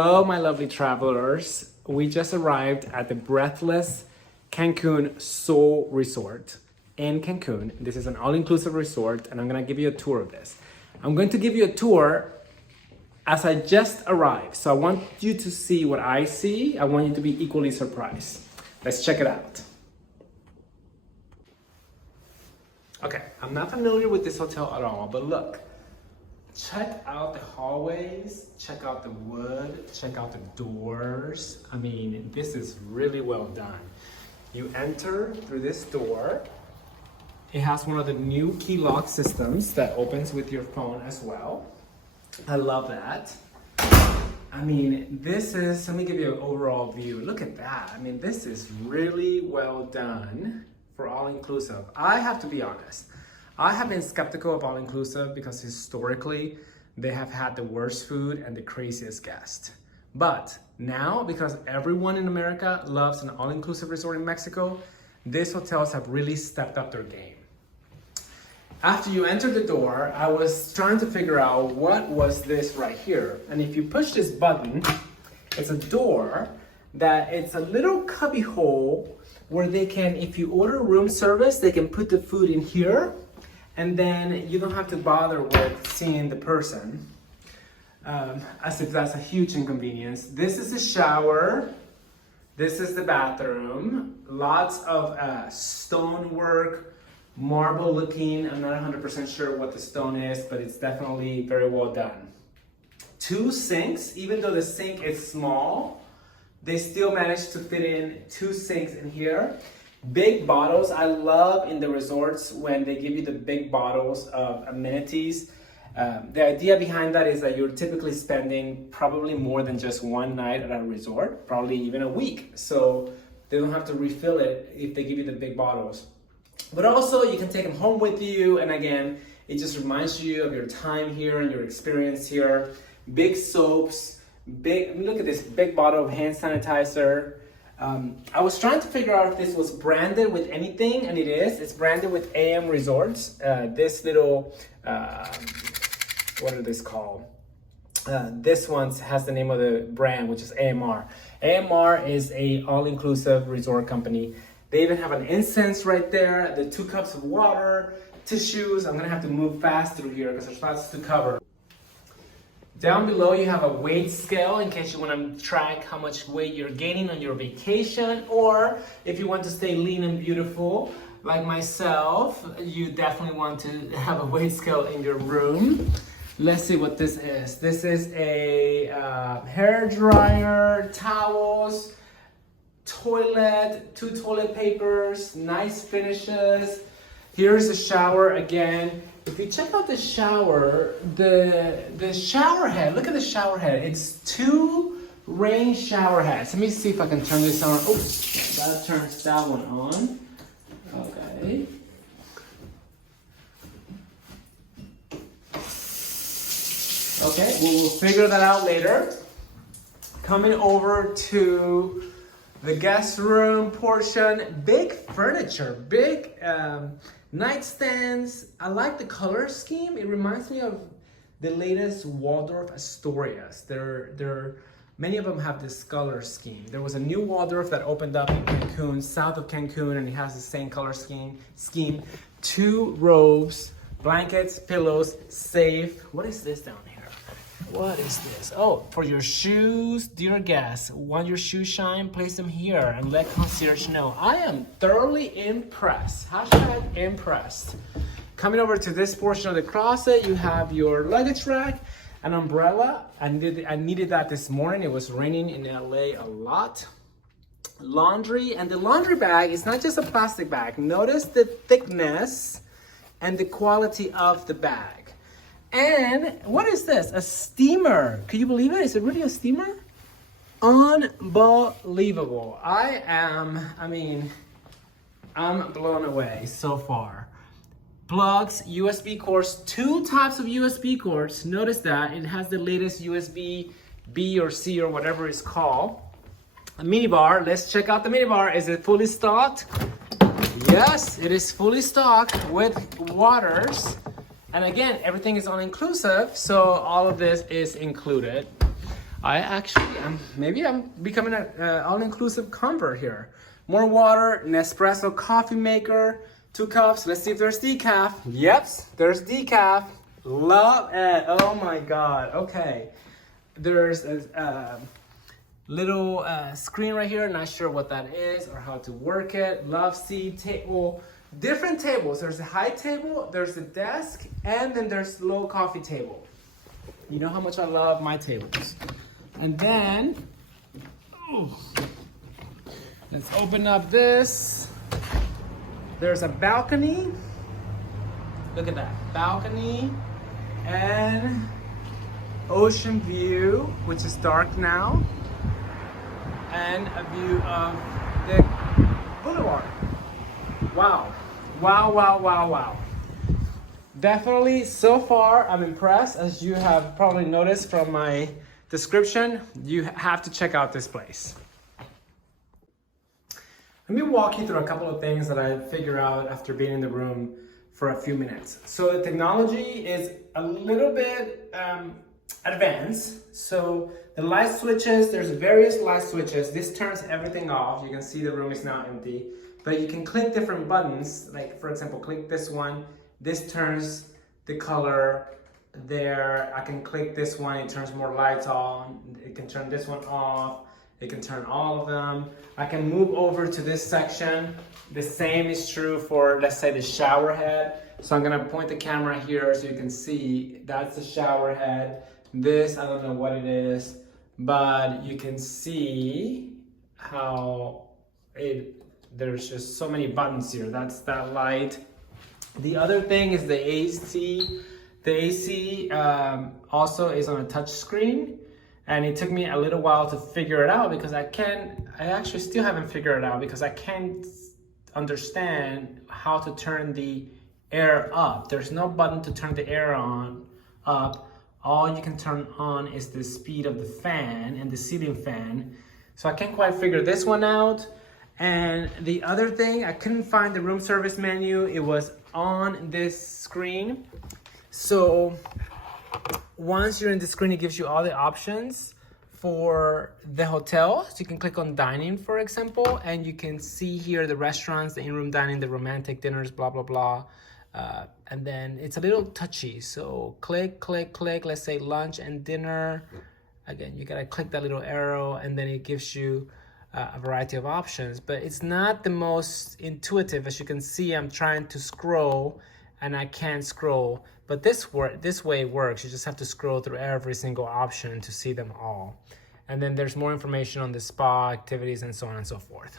Hello, my lovely travelers. We just arrived at the Breathless Cancun Soul Resort in Cancun. This is an all-inclusive resort, and I'm gonna give you a tour of this. I'm going to give you a tour as I just arrived. So I want you to see what I see. I want you to be equally surprised. Let's check it out. Okay, I'm not familiar with this hotel at all, but look. Check out the hallways, check out the wood, check out the doors. I mean, this is really well done. You enter through this door. It has one of the new key lock systems that opens with your phone as well. I love that. I mean, let me give you an overall view. Look at that. I mean, this is really well done for all-inclusive. I have to be honest. I have been skeptical of all-inclusive because historically they have had the worst food and the craziest guests. But now, because everyone in America loves an all-inclusive resort in Mexico, these hotels have really stepped up their game. After you enter the door, I was trying to figure out what was this right here. And if you push this button, it's a door that it's a little cubby hole where they can, if you order room service, they can put the food in here. And then you don't have to bother with seeing the person, as if that's a huge inconvenience. This is the shower. This is the bathroom. Lots of stonework, marble looking. I'm not 100% sure what the stone is, but it's definitely very well done. 2 sinks, even though the sink is small, they still managed to fit in 2 sinks in here. Big bottles. I love in the resorts when they give you the big bottles of amenities. The idea behind that is that you're typically spending probably more than just one night at a resort, probably even a week. So they don't have to refill it if they give you the big bottles. But also you can take them home with you. And again, it just reminds you of your time here and your experience here. Big soaps, look at this big bottle of hand sanitizer. I was trying to figure out if this was branded with anything, and it is. It's branded with AM Resorts. This little, what are this called? This one has the name of the brand, which is AMR. AMR is a all-inclusive resort company. They even have an incense right there, the 2 cups of water, tissues. I'm gonna have to move fast through here because there's lots to cover. Down below, you have a weight scale in case you want to track how much weight you're gaining on your vacation, or if you want to stay lean and beautiful, like myself, you definitely want to have a weight scale in your room. Let's see what this is. This is a hair dryer, towels, toilet, 2 toilet papers, nice finishes. Here's the shower again. If you check out the shower, the shower head, look at the shower head. It's 2 rain shower heads. Let me see if I can turn this on. Oh, that turns that one on. Okay. Okay, we'll figure that out later. Coming over to the guest room portion, big furniture, big nightstands. I like the color scheme. It reminds me of the latest Waldorf Astorias. Many of them have this color scheme. There was a new Waldorf that opened up in Cancun, south of Cancun, and it has the same color scheme. 2 robes, blankets, pillows, safe. What is this down here? What is this? Oh, for your shoes, dear guests, want your shoes shine? Place them here and let concierge know. I am thoroughly impressed. Hashtag impressed. Coming over to this portion of the closet, you have your luggage rack, an umbrella. I needed that this morning. It was raining in LA a lot. Laundry, and the laundry bag is not just a plastic bag. Notice the thickness and the quality of the bag. And what is this? A steamer. Can you believe it? Is it really a steamer? Unbelievable. I'm blown away so far. Plugs, USB cords, 2 types of USB cords. Notice that it has the latest USB B or C or whatever it's called. A minibar. Let's check out the minibar. Is it fully stocked? Yes, it is fully stocked with waters. And again, everything is all inclusive, so all of this is included. maybe I'm becoming an all-inclusive convert here. More water, Nespresso coffee maker, 2 cups. Let's see if there's decaf. Yep, there's decaf. Love it. Oh my God. Okay. There's a little screen right here. Not sure what that is or how to work it. Love seat table. Different tables. There's a high table, there's a desk, and then there's low coffee table. You know how much I love my tables. And then, let's open up this. There's a balcony. Look at that, balcony and ocean view, which is dark now, and a view of the boulevard. Wow, wow, wow, wow, wow. Definitely, so far, I'm impressed. As you have probably noticed from my description, you have to check out this place. Let me walk you through a couple of things that I figured out after being in the room for a few minutes. So the technology is a little bit advanced. So the light switches, there's various light switches. This turns everything off. You can see the room is now empty. But you can click different buttons, like for example, click this one. This turns the color there. I can click this one, it turns more lights on. It can turn this one off. It can turn all of them. I can move over to this section. The same is true for, let's say, the shower head. So I'm gonna point the camera here so you can see that's the shower head. This, I don't know what it is, but you can see how there's just so many buttons here. That's that light. The other thing is the AC. The AC also is on a touch screen, and it took me a little while to figure it out because I actually still haven't figured it out because I can't understand how to turn the air up. There's no button to turn the air up. All you can turn on is the speed of the fan and the ceiling fan. So I can't quite figure this one out. And the other thing, I couldn't find the room service menu. It was on this screen. So once you're in the screen, it gives you all the options for the hotel. So you can click on dining, for example, and you can see here the restaurants, the in-room dining, the romantic dinners, blah, blah, blah. And then it's a little touchy. So click, click, click, let's say lunch and dinner. Again, you gotta click that little arrow and then it gives you a variety of options, but it's not the most intuitive. As you can see, I'm trying to scroll and I can't scroll, but this way it works. You just have to scroll through every single option to see them all. And then there's more information on the spa activities and so on and so forth.